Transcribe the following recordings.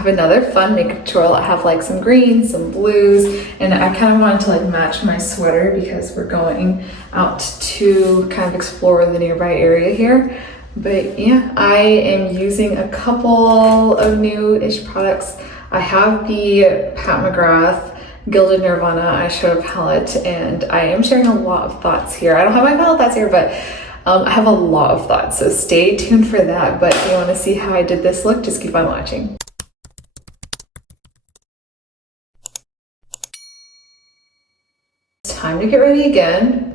have another fun makeup tutorial. I have like some greens, some blues, and I kind of wanted to like match my sweater because we're going out to kind of explore the nearby area here. But yeah, I am using a couple of new-ish products. I have the McGrath Gilded Nirvana eyeshadow palette, and I am sharing a lot of thoughts here. I don't have my palette that's here, but I have a lot of thoughts, so stay tuned for that. But if you want to see how I did this look, just keep on watching. It's time to get ready again.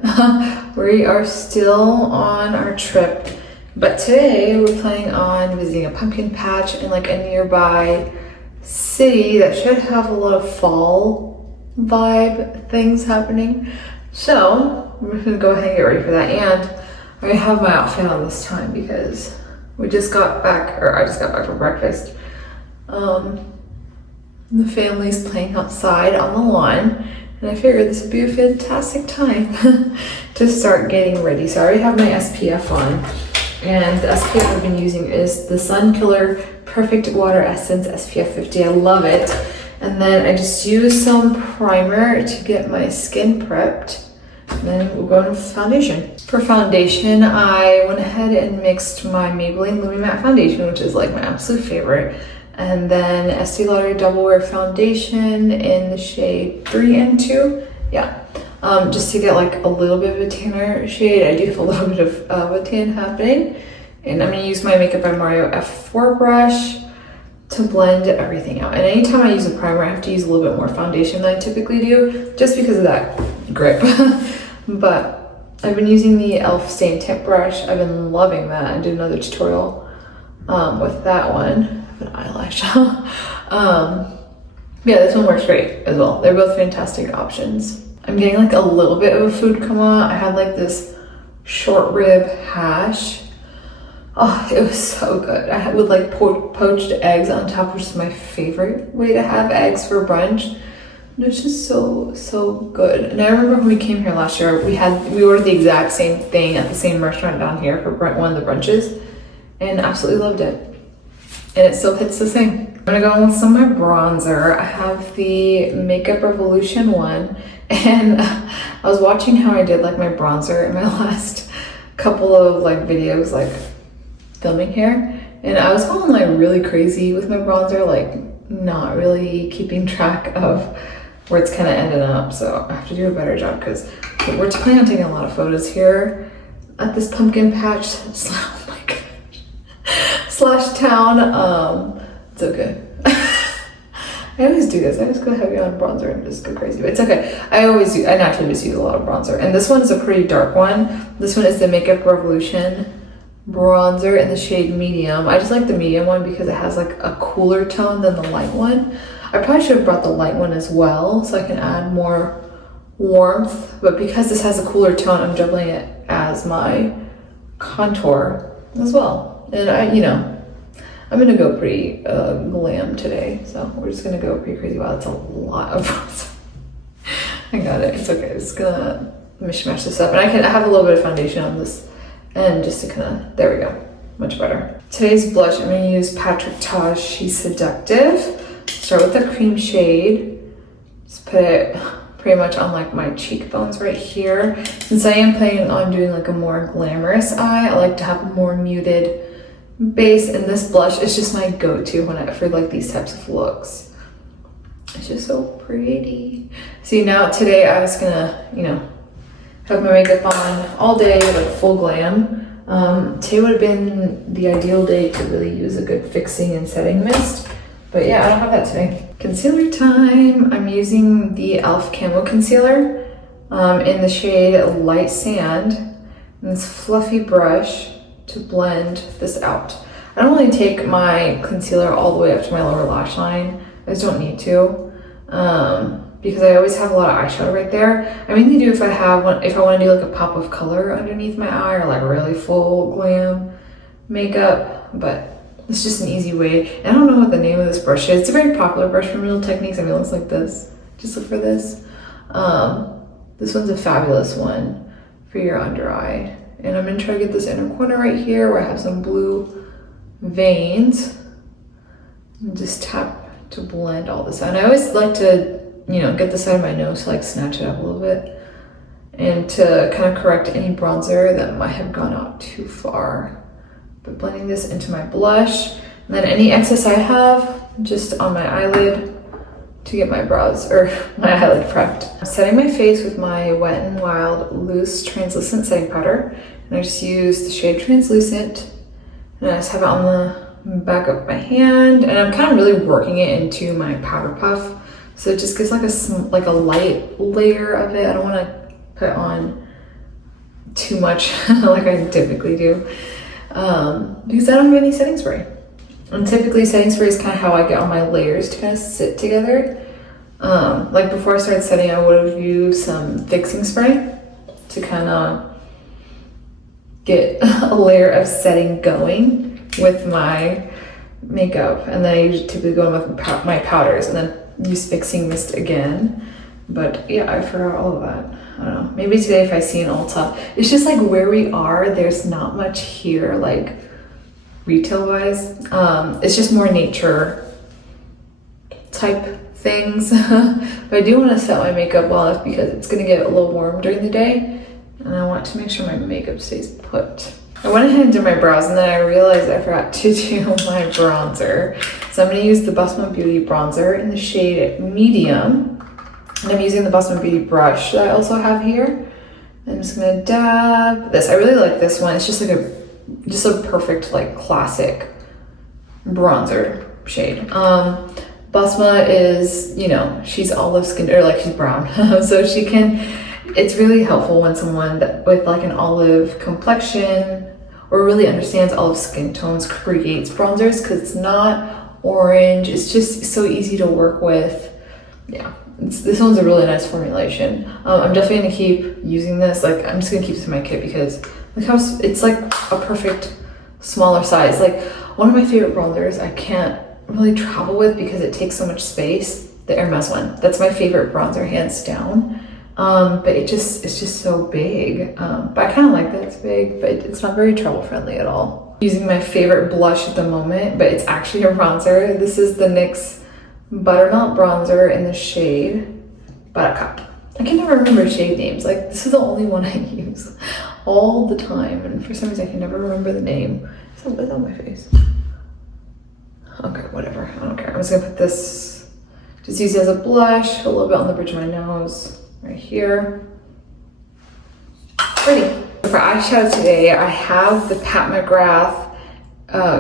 We are still on our trip, but today we're planning on visiting a pumpkin patch in like a nearby city that should have a lot of fall vibe things happening. So we're just gonna go ahead and get ready for that. And I have my outfit on this time because we just got back, or I just got back from breakfast. The family's playing outside on the lawn, and I figured this would be a fantastic time to start getting ready. So I already have my SPF on, and the SPF I've been using is the Sun Killer Perfect Water Essence SPF 50. I love it. And then I just use some primer to get my skin prepped. And then we'll go in with foundation. For foundation, I went ahead and mixed my Maybelline Lumi Matte Foundation, which is like my absolute favorite. And then Estée Lauder Double Wear Foundation in the shade 3 and 2. Yeah, just to get like a little bit of a tanner shade. I do have a little bit of a tan happening. And I'm gonna use my Makeup by Mario F4 brush to blend everything out. And anytime I use a primer, I have to use a little bit more foundation than I typically do, just because of that grip. But I've been using the e.l.f. Stain Tint brush. I've been loving that. I did another tutorial with that one. I have an eyelash. Yeah, this one works great as well. They're both fantastic options. I'm getting like a little bit of a food coma. I had like this short rib hash. Oh, it was so good. I had with like poached eggs on top, which is my favorite way to have eggs for brunch. It was just so good. And I remember when we came here last year, we ordered the exact same thing at the same restaurant down here for one of the brunches, and absolutely loved it. And it still hits the same. I'm gonna go in with some of my bronzer. I have the Makeup Revolution one, and I was watching how I did like my bronzer in my last couple of like videos, like filming here, and I was going like really crazy with my bronzer, like not really keeping track of where it's kind of ended up. So I have to do a better job because we're planning on taking a lot of photos here at this pumpkin patch oh my gosh, slash town. It's okay. I always do this. I just go heavy on bronzer and just go crazy, but it's okay. I naturally just use a lot of bronzer, and this one is a pretty dark one. This one is the Makeup Revolution bronzer in the shade medium. I just like the medium one because it has like a cooler tone than the light one. I probably should have brought the light one as well so I can add more warmth, but because this has a cooler tone, I'm doubling it as my contour as well. And I'm gonna go pretty glam today, so we're just gonna go pretty crazy. Wow, that's a lot of bronzer. I got it. It's okay. It's gonna mishmash this up, and I have a little bit of foundation on this. And just to kind of, there we go, much better. Today's blush, I'm gonna use Patrick Ta's She's Seductive. Start with the cream shade. Just put it pretty much on like my cheekbones right here. Since I am planning on doing like a more glamorous eye, I like to have a more muted base, and this blush is just my go-to for like these types of looks. It's just so pretty. See, now today I was gonna, have my makeup on all day, like full glam. Today would have been the ideal day to really use a good fixing and setting mist. But yeah, I don't have that today. Concealer time. I'm using the e.l.f. Camo Concealer in the shade Light Sand. And this fluffy brush to blend this out. I don't really take my concealer all the way up to my lower lash line. I just don't need to. Because I always have a lot of eyeshadow right there. I mainly do if I want to do like a pop of color underneath my eye, or like really full glam makeup, but it's just an easy way. And I don't know what the name of this brush is. It's a very popular brush from Real Techniques. I mean, it looks like this. Just look for this. This one's a fabulous one for your under eye. And I'm gonna try to get this inner corner right here where I have some blue veins. And just tap to blend all this out. And I always like to, you know, get the side of my nose to like snatch it up a little bit and to kind of correct any bronzer that might have gone out too far. But blending this into my blush, and then any excess I have just on my eyelid to get my brows, or my eyelid prepped. I'm setting my face with my Wet n Wild Loose Translucent Setting Powder. And I just use the shade Translucent, and I just have it on the back of my hand, and I'm kind of really working it into my powder puff. So it just gives like a light layer of it. I don't want to put on too much like I typically do, because I don't have any setting spray. And typically setting spray is kind of how I get all my layers to kind of sit together. Like before I started setting, I would have used some fixing spray to kind of get a layer of setting going with my makeup. And then I usually typically go in with my powders and then use fixing mist again. But yeah, I forgot all of that. I don't know, maybe today if I see an Ulta, it's just like where we are, there's not much here, like retail wise. It's just more nature type things. But I do want to set my makeup well enough because it's going to get a little warm during the day, and I want to make sure my makeup stays put. I went ahead and did my brows, and then I realized I forgot to do my bronzer. So I'm going to use the BASMA Beauty bronzer in the shade Medium. And I'm using the BASMA Beauty brush that I also have here. I'm just gonna dab this. I really like this one. It's just like a perfect like classic bronzer shade. BASMA is, you know, she's olive skinned, or like she's brown. So it's really helpful when someone with like an olive complexion or really understands olive skin tones creates bronzers, because it's not orange. It's just so easy to work with. Yeah. This one's a really nice formulation. I'm definitely gonna keep using this. Like, I'm just gonna keep this in my kit because look how it's like a perfect smaller size. Like, one of my favorite bronzers I can't really travel with because it takes so much space. The Hermes one. That's my favorite bronzer, hands down. But it's just so big. But I kind of like that it's big, but it's not very travel friendly at all. Using my favorite blush at the moment, but it's actually a bronzer. This is the NYX Buttermelt bronzer in the shade Buttercup. I can never remember shade names. Like, this is the only one I use all the time, and for some reason I can never remember the name. It's on my face. Okay, whatever. I don't care. I'm just gonna put this, just use it as a blush, a little bit on the bridge of my nose, right here. Pretty. For eyeshadow today, I have the Pat McGrath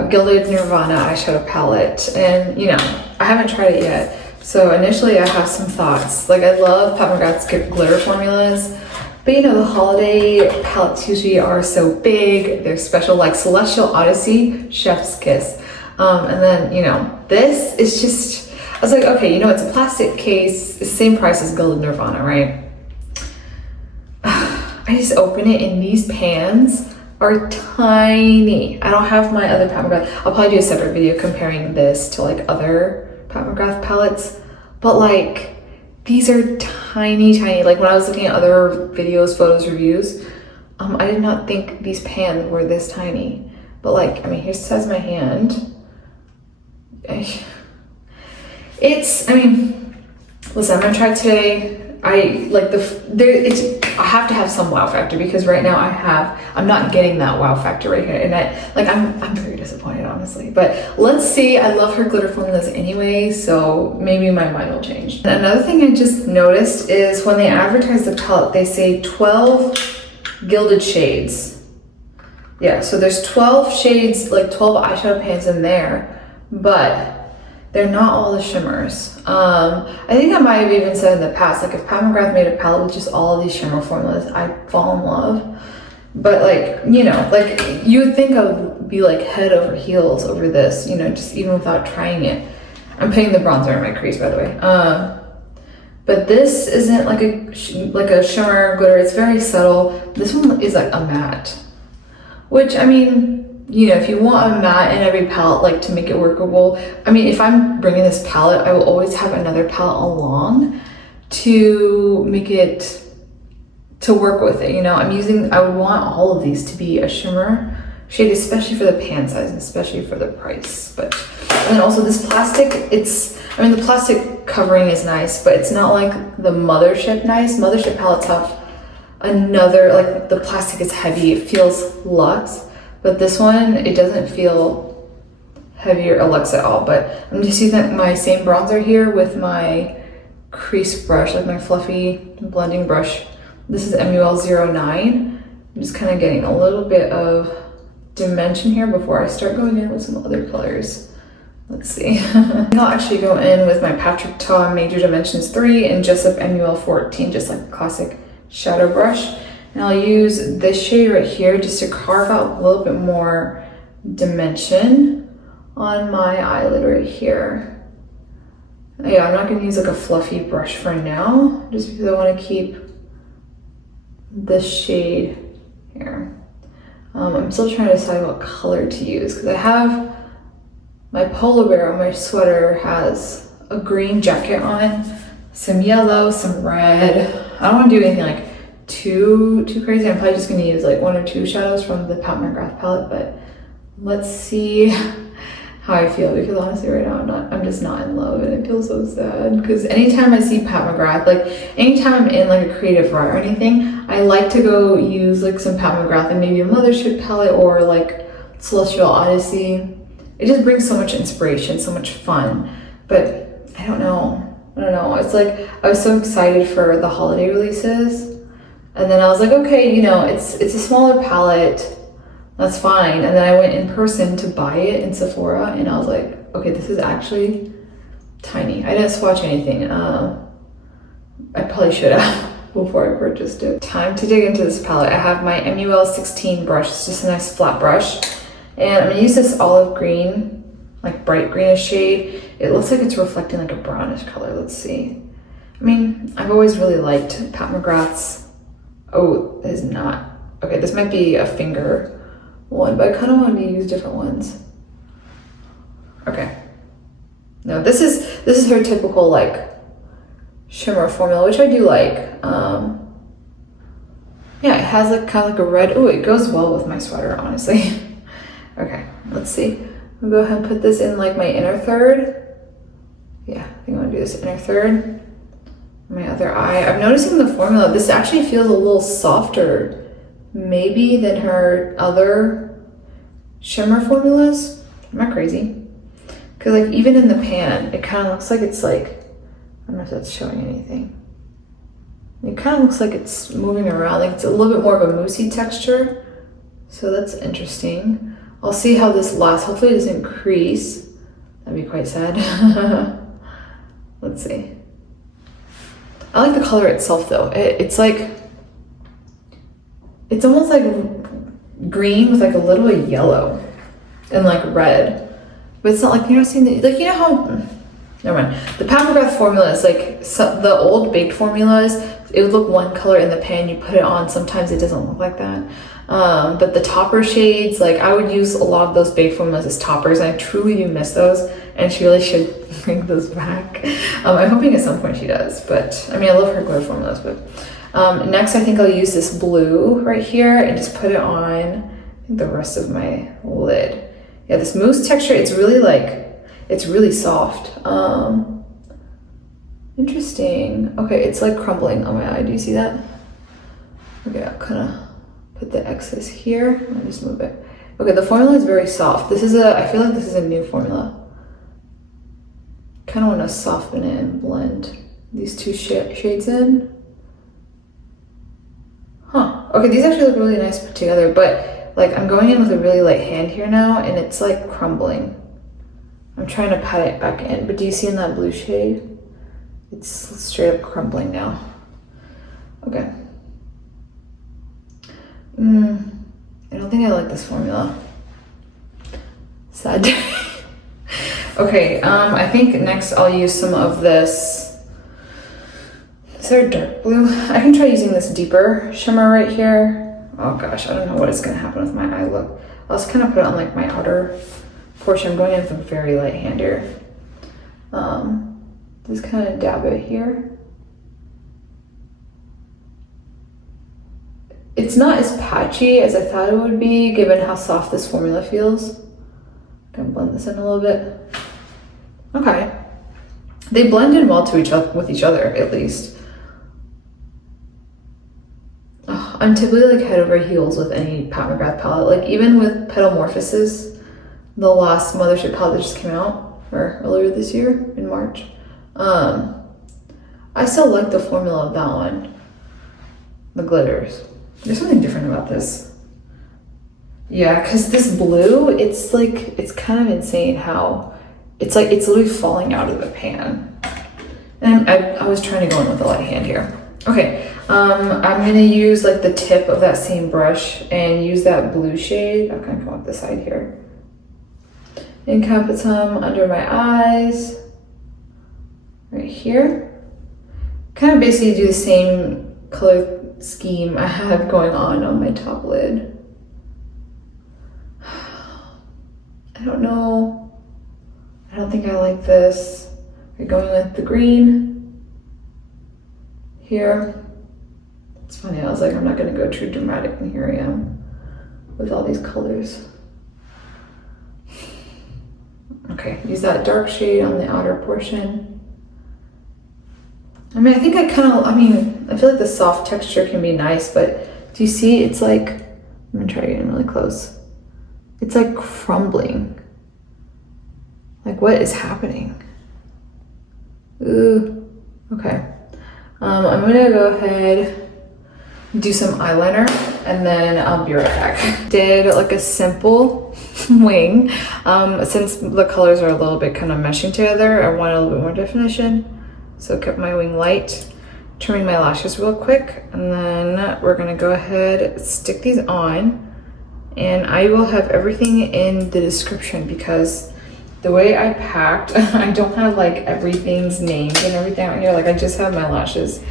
Gilded Nirvana eyeshadow palette, and you know, I haven't tried it yet, so initially I have some thoughts. Like, I love Pat McGrath's glitter formulas, but you know, the holiday palettes usually are so big, they're special, like Celestial Odyssey, Chef's Kiss. And then, you know, this is just, I was like, okay, you know, it's a plastic case, it's the same price as Gilded Nirvana, right? I just open it, and these pans are tiny. I don't have my other Pat McGrath. I'll probably do a separate video comparing this to like other Pat McGrath palettes, but like, these are tiny. Like, when I was looking at other videos, photos, reviews, I did not think these pans were this tiny. But like, I mean, here's the size of my hand. It's, I mean, listen, I'm gonna try today. I like I have to have some wow factor, because right now I'm not getting that wow factor right here, and I'm very disappointed, honestly. But let's see. I love her glitter formulas anyway, so maybe my mind will change. And another thing I just noticed is when they advertise the palette, they say 12 gilded shades. Yeah, so there's 12 shades, like 12 eyeshadow pans in there, but they're not all the shimmers. I think I might have even said in the past, like, if Pat McGrath made a palette with just all of these shimmer formulas, I'd fall in love. But like, you know, like, you would think I would be like head over heels over this, you know, just even without trying it. I'm putting the bronzer in my crease, by the way. But this isn't like a shimmer glitter. It's very subtle. This one is like a matte, which, I mean, you know, if you want a matte in every palette, like, to make it workable, I mean, if I'm bringing this palette, I will always have another palette along to make it, to work with it, you know. I would want all of these to be a shimmer shade, especially for the pan size and especially for the price. But and then also this plastic, I mean the plastic covering is nice, but it's not like the Mothership nice. Mothership palettes have another, like the plastic is heavy, it feels luxe, but this one, it doesn't feel heavy or luxe at all. But I'm just using my same bronzer here with my crease brush, like my fluffy blending brush. This is MUL09. I'm just kind of getting a little bit of dimension here before I start going in with some other colors. Let's see. I'll actually go in with my Patrick Ta Major Dimensions 3 and Jessup MUL14, just like a classic shadow brush. And I'll use this shade right here just to carve out a little bit more dimension on my eyelid right here. Yeah, I'm not going to use like a fluffy brush for now, just because I want to keep this shade here. I'm still trying to decide what color to use, because I have my polar bear on my sweater has a green jacket on, some yellow, some red. I don't want to do anything like too crazy. I'm probably just going to use like 1 or 2 shadows from the Pat McGrath palette, but let's see how I feel, because honestly right now I'm just not in love, and it feels so sad. Because anytime I see Pat McGrath, like anytime I'm in like a creative rut or anything, I like to go use like some Pat McGrath and maybe a Mothership palette or like Celestial Odyssey. It just brings so much inspiration, so much fun. But I don't know. It's like I was so excited for the holiday releases, and then I was like, okay, you know, it's a smaller palette, that's fine. And then I went in person to buy it in Sephora, and I was like, okay, this is actually tiny. I didn't swatch anything. I probably should have before I purchased it. Time to dig into this palette. I have my MUL16 brush. It's just a nice flat brush. And I'm gonna use this olive green, like bright greenish shade. It looks like it's reflecting like a brownish color. Let's see. I mean, I've always really liked Pat McGrath's. Oh, it is not. Okay, this might be a finger one, but I kind of wanted to use different ones. Okay. No, this is her typical like shimmer formula, which I do like. Yeah, it has like kind of like a red. Oh, it goes well with my sweater, honestly. Okay, let's see. I'll go ahead and put this in like my inner third. Yeah, I think I'm gonna do this inner third. My other eye. I'm noticing the formula. This actually feels a little softer, maybe, than her other shimmer formulas. I'm not crazy. Because like even in the pan, it kind of looks like it's like, I don't know if that's showing anything. It kind of looks like it's moving around. Like it's a little bit more of a moussey texture. So that's interesting. I'll see how this lasts. Hopefully it doesn't crease. That'd be quite sad. Let's see. I like the color itself though. It's like, it's almost like green with like a little bit of yellow and like red. But it's not like, you know, seeing the, like, you know how, never mind. The Pat McGrath formula is like, the old baked formulas, it would look one color in the pan, you put it on, sometimes it doesn't look like that. But the topper shades, like I would use a lot of those baked formulas as toppers, and I truly do miss those, and she really should bring those back. I'm hoping at some point she does, but I mean, I love her glitter formulas. But next I think I'll use this blue right here and just put it on, I think, the rest of my lid. Yeah, this mousse texture, it's really like, it's really soft. Interesting. Okay, it's like crumbling on my eye. Do you see that? Okay, I'll kind of put the excess here. I'll just move it. Okay, the formula is very soft. This is I feel like this is a new formula. Kind of want to soften it and blend these two shades in. Huh. Okay, these actually look really nice put together, but like I'm going in with a really light hand here now, and it's like crumbling. I'm trying to pat it back in, but do you see in that blue shade? It's straight up crumbling now. Okay. I don't think I like this formula. Sad. Okay, I think next I'll use some of this. Is there a dark blue? I can try using this deeper shimmer right here. Oh gosh, I don't know what is gonna happen with my eye look. I'll just kind of put it on like my outer portion. I'm going in with a very light hand here. Just kind of dab it here. It's not as patchy as I thought it would be, given how soft this formula feels. Gonna blend this in a little bit. Okay. They blended well to with each other, at least. Oh, I'm typically like head over heels with any Pat McGrath palette. Like even with Petalmorphosis, the last Mothership palette that just came out, or earlier this year in March. I still like the formula of that one. The glitters. There's something different about this. Yeah, because this blue, it's like, it's kind of insane how it's like, it's literally falling out of the pan. And I was trying to go in with a light hand here. Okay, I'm gonna use like the tip of that same brush and use that blue shade. I'm gonna come up the side here. And kind of put some under my eyes, right here. Kind of basically do the same color scheme I have going on my top lid. I don't know. I don't think I like this. We're going with the green here. It's funny, I was like, I'm not gonna go too dramatic, and here I am with all these colors. Okay, use that dark shade on the outer portion. I mean, I think I feel like the soft texture can be nice, but do you see, it's like, I'm gonna try to get in really close. It's like crumbling. Like what is happening? Ooh, okay. I'm gonna go ahead and do some eyeliner and then I'll be right back. Did like a simple wing. Since the colors are a little bit kind of meshing together, I want a little bit more definition. So kept my wing light, trimming my lashes real quick, and then we're gonna go ahead, stick these on, and I will have everything in the description because the way I packed, I don't have like everything's names and everything out here. Like I just have my lashes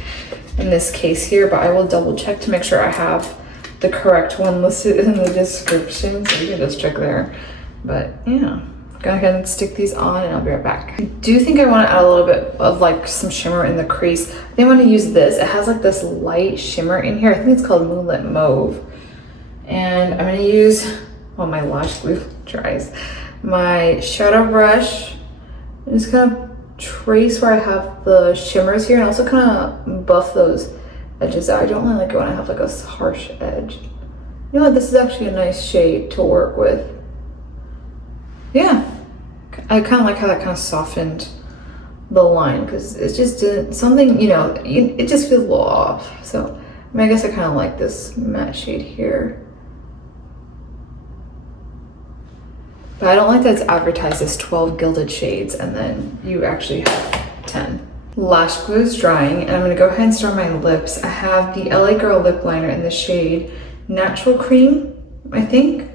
in this case here, but I will double check to make sure I have the correct one listed in the description, so you can just check there. But yeah. Go ahead and stick these on and I'll be right back. I do think I want to add a little bit of like some shimmer in the crease. I think I'm going to use this. It has like this light shimmer in here. I think it's called Moonlit Mauve. And I'm going to use, while my lash glue dries, my shadow brush. And just kind of trace where I have the shimmers here and also kind of buff those edges out. I don't really like it when I have like a harsh edge. You know what? This is actually a nice shade to work with. Yeah. I kind of like how that kind of softened the line because it just did something, you know, it just feels a little off. So, I mean, I guess I kind of like this matte shade here. But I don't like that it's advertised as 12 gilded shades and then you actually have 10. Lash glue is drying and I'm going to go ahead and start my lips. I have the LA Girl lip liner in the shade Natural Cream, I think.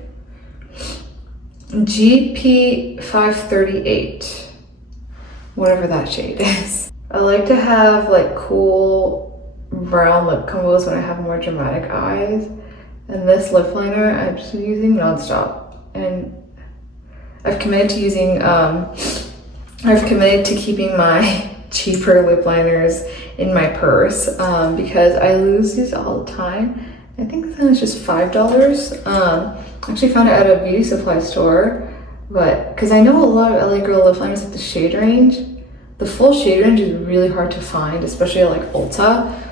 GP 538, whatever that shade is. I like to have like cool brown lip combos when I have more dramatic eyes. And this lip liner I'm just using nonstop. And I've committed to using, I've committed to keeping my cheaper lip liners in my purse because I lose these all the time. I think this one is just $5. I actually found it at a beauty supply store, but because I know a lot of LA Girl lip liners at the shade range. The full shade range is really hard to find, especially at like Ulta.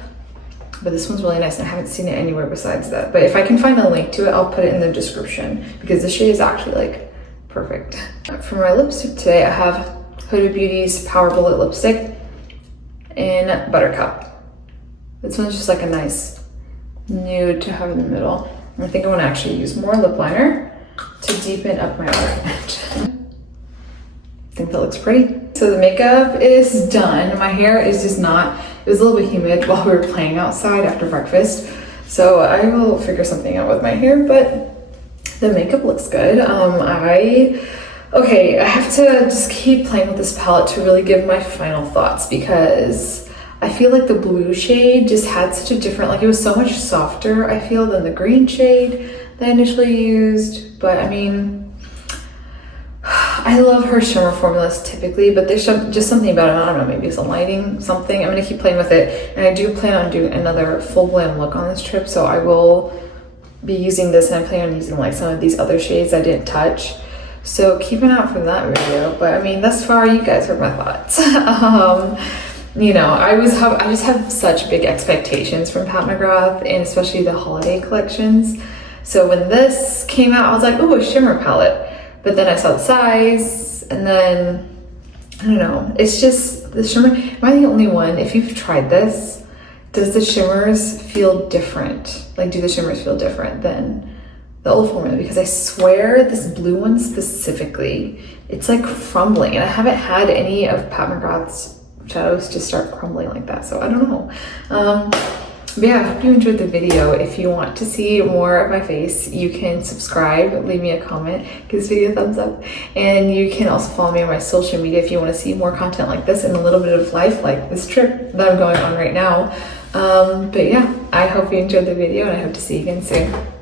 But this one's really nice and I haven't seen it anywhere besides that. But if I can find a link to it, I'll put it in the description because this shade is actually like perfect. For my lipstick today, I have Huda Beauty's Power Bullet lipstick in Buttercup. This one's just like a nice nude to have in the middle. I think I want to actually use more lip liner to deepen up my outer edge. I think that looks pretty. So the makeup is done. My hair is just not, it was a little bit humid while we were playing outside after breakfast. So I will figure something out with my hair, but the makeup looks good. Okay, I have to just keep playing with this palette to really give my final thoughts because I feel like the blue shade just had such a different, like it was so much softer, I feel, than the green shade that I initially used. But I mean, I I love her shimmer formulas typically, but there's just something about it. I don't know, maybe it's a lighting something. I'm gonna keep playing with it, and I do plan on doing another full glam look on this trip, so I will be using this, and I plan on using like some of these other shades I didn't touch. So keep an eye out for that video. But I mean, thus far, you guys heard my thoughts. You know, I just have such big expectations from Pat McGrath, and especially the holiday collections. So when this came out, I was like, oh, a shimmer palette. But then I saw the size, and then, I don't know, it's just the shimmer. Am I the only one? If you've tried this, does the shimmers feel different? Like, do the shimmers feel different than the old formula? Because I swear this blue one specifically, it's like crumbling, and I haven't had any of Pat McGrath's shadows just start crumbling like that, so I don't know. But yeah, I hope you enjoyed the video. If you want to see more of my face, you can subscribe, leave me a comment, give this video a thumbs up, and you can also follow me on my social media if you want to see more content like this and a little bit of life like this trip that I'm going on right now. But yeah, I hope you enjoyed the video, and I hope to see you again soon.